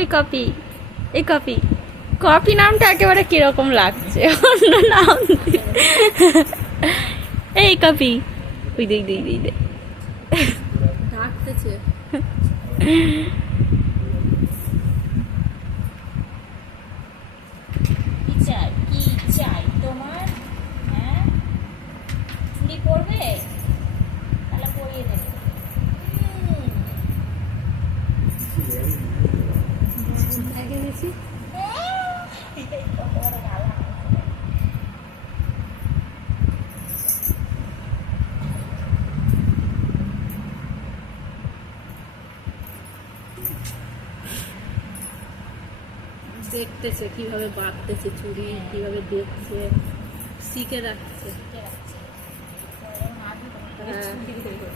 ওই কপি, এই copy, copy নামটা একেবারে কিরকম লাগছে অন্য নাম দিয়ে। এই কপি, ওই দেখ দেখ দেখ দেখ ডাকতেছে। কি চাই, কি চাই তোমার? হ্যাঁ, চুরি করবে? তাহলে পরিয়ে দেবে। আগে গেছি দেখতেছে কিভাবে বাঁধতেছে চুড়ি, কিভাবে দেখছে, শিখে রাখছে। ঠিক আছে। হ্যাঁ।